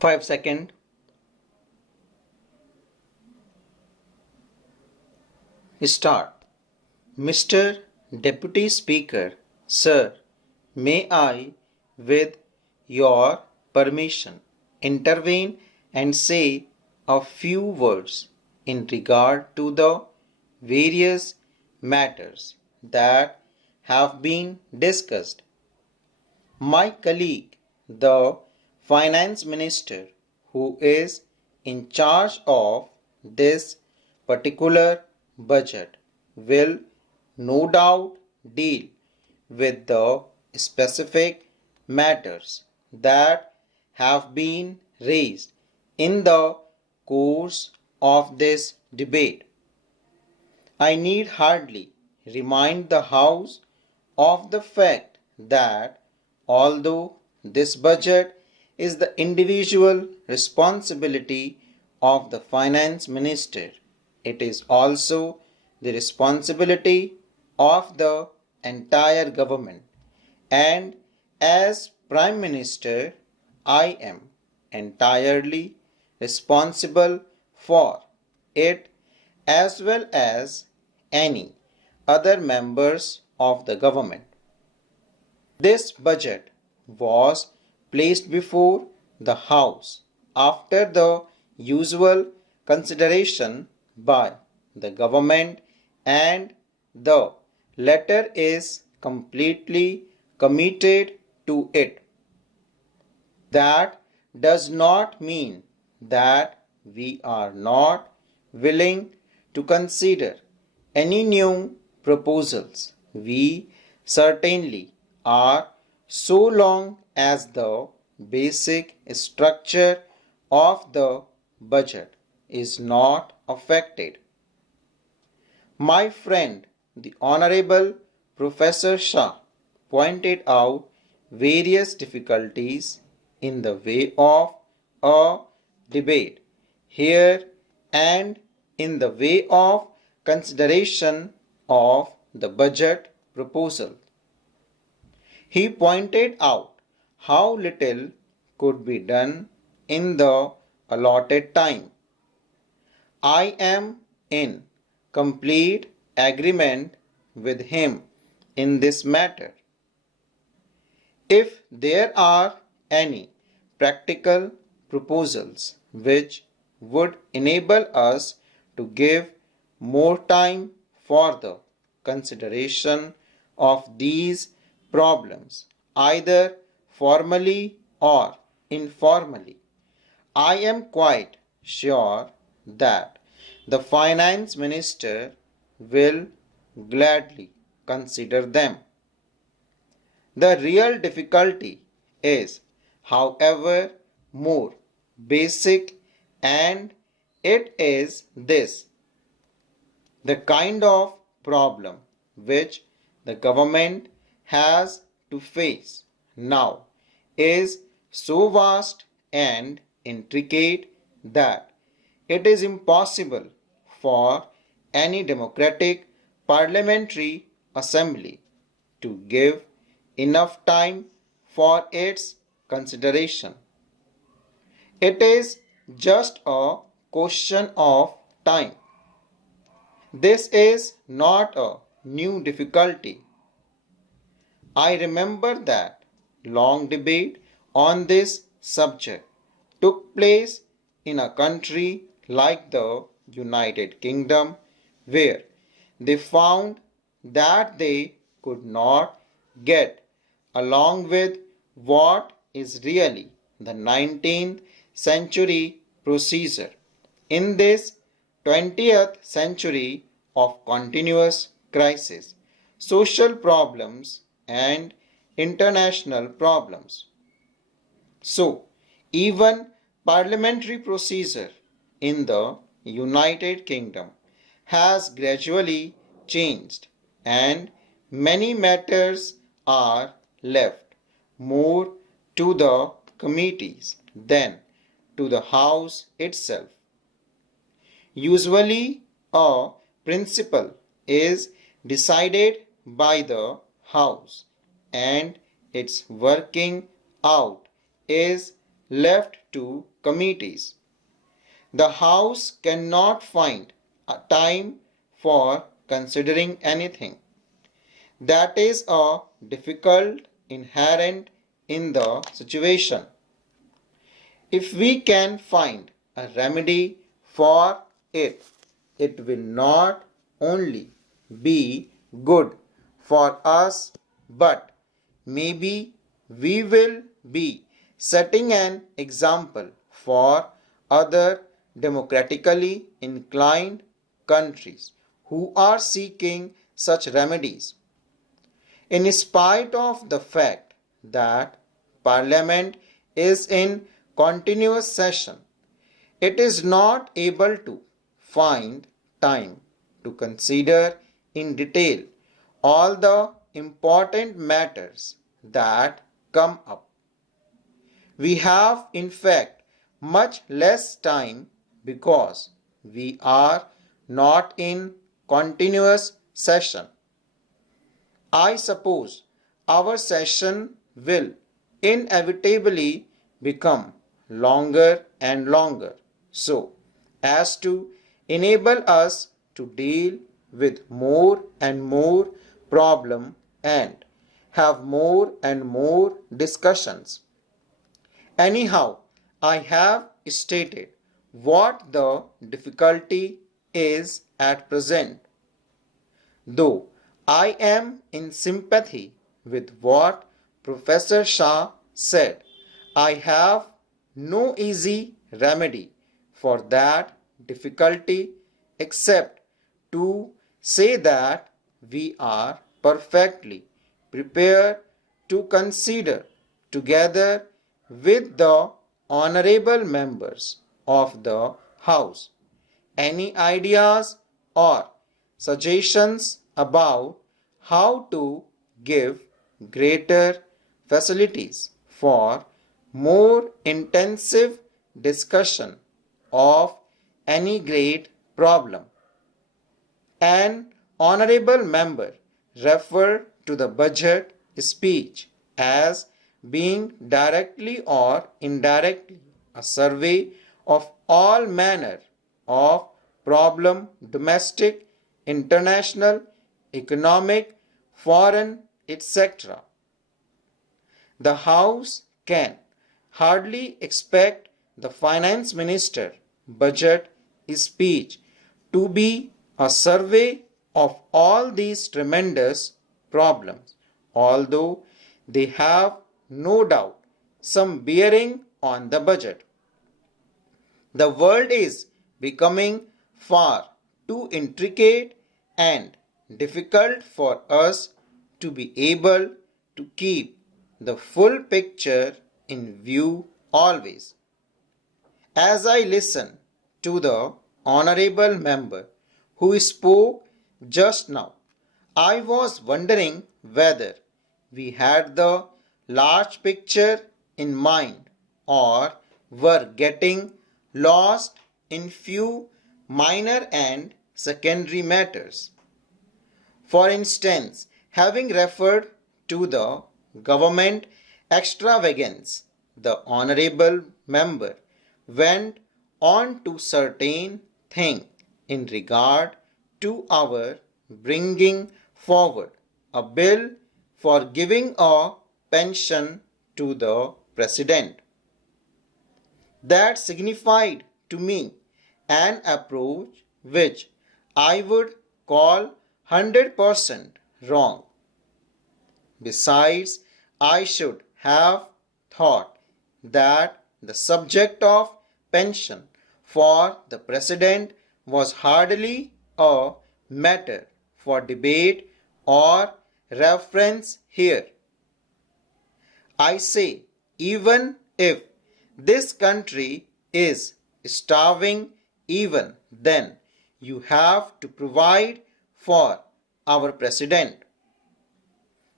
5 seconds. Start. Mr. Deputy Speaker, Sir, may I, with your permission, intervene and say a few words in regard to the various matters that have been discussed. My colleague, the Finance Minister, who is in charge of this particular budget, will no doubt deal with the specific matters that have been raised in the course of this debate. I need hardly remind the House of the fact that although this budget is the individual responsibility of the finance minister, it is also the responsibility of the entire government. And as Prime Minister, I am entirely responsible for it as well as any other members of the government. This budget was placed before the House after the usual consideration by the government, and the latter is completely committed to it. That does not mean that we are not willing to consider any new proposals. We certainly are, so long as the basic structure of the budget is not affected. My friend, the Honorable Professor Shah, pointed out various difficulties in the way of a debate here and in the way of consideration of the budget proposal. He pointed out how little could be done in the allotted time. I am in complete agreement with him in this matter. If there are any practical proposals which would enable us to give more time for the consideration of these problems, either formally or informally, I am quite sure that the finance minister will gladly consider them. The real difficulty is, however, more basic, and it is this: the kind of problem which the government has to face now is so vast and intricate that it is impossible for any democratic parliamentary assembly to give enough time for its consideration. It is just a question of time. This is not a new difficulty. I remember that long debate on this subject took place in a country like the United Kingdom, where they found that they could not get along with what is really the 19th century procedure in this 20th century of continuous crisis, social problems and international problems. So, even parliamentary procedure in the United Kingdom has gradually changed, and many matters are left more to the committees than to the House itself. Usually, a principle is decided by the House, and its working out is left to committees. The House cannot find a time for considering anything. That is a difficult inherent in the situation. If we can find a remedy for it, it will not only be good for us, but maybe we will be setting an example for other democratically inclined countries who are seeking such remedies. In spite of the fact that Parliament is in continuous session, it is not able to find time to consider in detail all the important matters that come up. We have, in fact, much less time because we are not in continuous session. I suppose our session will inevitably become longer and longer, so as to enable us to deal with more and more problem and have more and more discussions. Anyhow, I have stated what the difficulty is at present. Though I am in sympathy with what Professor Shah said, I have no easy remedy for that difficulty except to say that we are perfectly prepared to consider together with the honorable members of the House any ideas or suggestions about how to give greater facilities for more intensive discussion of any great problem. An honorable member referred to the budget speech as being directly or indirectly a survey of all manner of problem, domestic, international, economic, foreign, etc. The House can hardly expect the finance minister budget speech to be a survey of all these tremendous problems, although they have no doubt some bearing on the budget. The world is becoming far too intricate and difficult for us to be able to keep the full picture in view always. As I listen to the honorable member who spoke just now, I was wondering whether we had the large picture in mind or were getting lost in few minor and secondary matters. For instance, having referred to the government extravagance, the honorable member went on to certain thing in regard to our bringing forward a bill for giving a pension to the president. That signified to me an approach which I would call 100% wrong. Besides, I should have thought that the subject of pension for the president was hardly a matter for debate or reference here. I say, even if this country is starving, even then you have to provide for our president.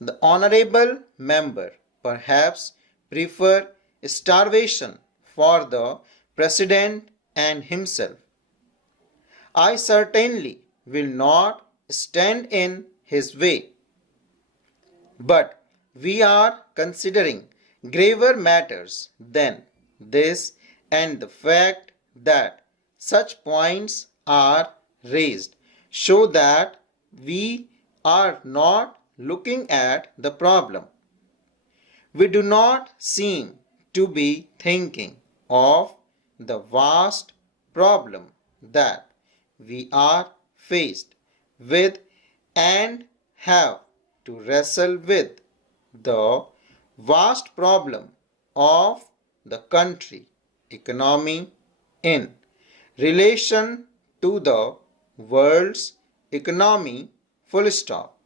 The honorable member perhaps prefer starvation for the president and himself. I certainly will not stand in his way. But we are considering graver matters than this and the fact that such points are raised show that we are not looking at the problem. We do not seem to be thinking of the vast problem that we are faced with and have to wrestle with, the vast problem of the country economy in relation to the world's economy, full stop.